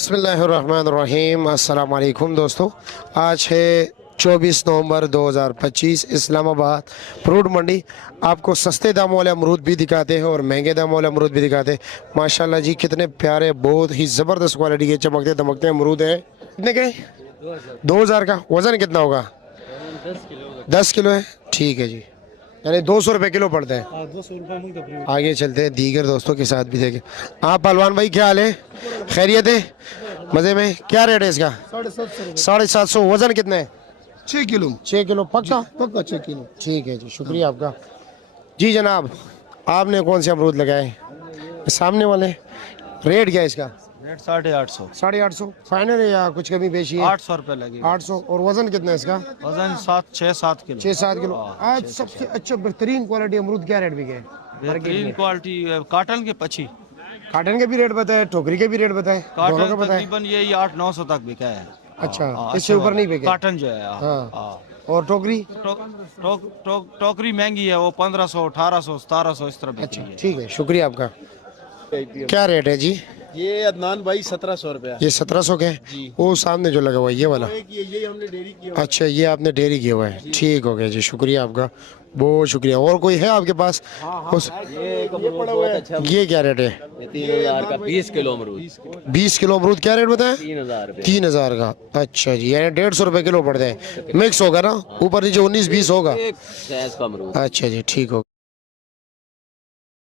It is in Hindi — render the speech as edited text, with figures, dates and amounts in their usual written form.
बिस्मिल्लाहिर्रहमानिर्रहीम। अस्सलाम वालेकुम दोस्तों, आज है 24 नवंबर 2025। इस्लामाबाद फ्रूट मंडी आपको सस्ते दामों वाले अमरूद भी दिखाते हैं और महंगे दामों वाले अमरूद भी दिखाते हैं। माशाल्लाह जी, कितने प्यारे, बहुत ही ज़बरदस्त क्वालिटी के चमकते दमकते अमरूद हैं। कितने के? 2000 का। वज़न कितना होगा? 10 किलो है। ठीक है जी, यानी 200 रुपये किलो पड़ता है। 200 रुपये। आगे चलते हैं, दीगर दोस्तों के साथ भी देखें। आप पहलवान भाई, क्या हाल है? खैरियत है? मज़े में? क्या रेट है इसका? 750। वज़न कितना है? 6 किलो। 6 किलो पक्का? पक्का 6 किलो। ठीक है जी, शुक्रिया आपका। जी जनाब, आपने कौन से अमरूद लगाए? सामने वाले। रेट क्या है इसका? रेट 850। 850 फाइनल है या कुछ कमी पेशी है? 800 रुपये लगेगा। 800। और वज़न कितना है इसका? वजन 6-7 किलो। 6-7 किलो। आज सबसे अच्छा बेहतरीन क्वालिटी अमरूद क्या रेट बिके? बेहतरीन क्वालिटी काटन के पची। काटन के भी रेट बताए, टोकरी के भी रेट बताए, दोनों काटन का बताए। तकरीबन यही 800-900 तक बिका है। अच्छा, हाँ, इससे अच्छा ऊपर नहीं बिके? काटन जो है। हाँ। और टोकरी? टोकरी महंगी है, वो 1500, 1800, 1700 इस तरह बिक अच्छा, रही है। ठीक है, शुक्रिया आपका। क्या रेट है जी? ये अदनान भाई 1700 रुपया। ये 1700 के? वो सामने जो लगा हुआ है ये वाला? ये हमने डेयरी किया। अच्छा, ये आपने डेयरी किया हुआ है। ठीक हो गया जी, शुक्रिया आपका, बहुत शुक्रिया। और कोई है आपके पास? ये क्या रेट है? 3000 का 20 किलो अमरूद। 20 किलो अमरूद क्या रेट बताया? 3000 रुपये। 3000 का। अच्छा जी, यानी 150 रुपये किलो पड़ता है। मिक्स होगा ना, ऊपर नीचे 19-20 होगा। एक साइज का अमरूद। अच्छा जी, ठीक हो।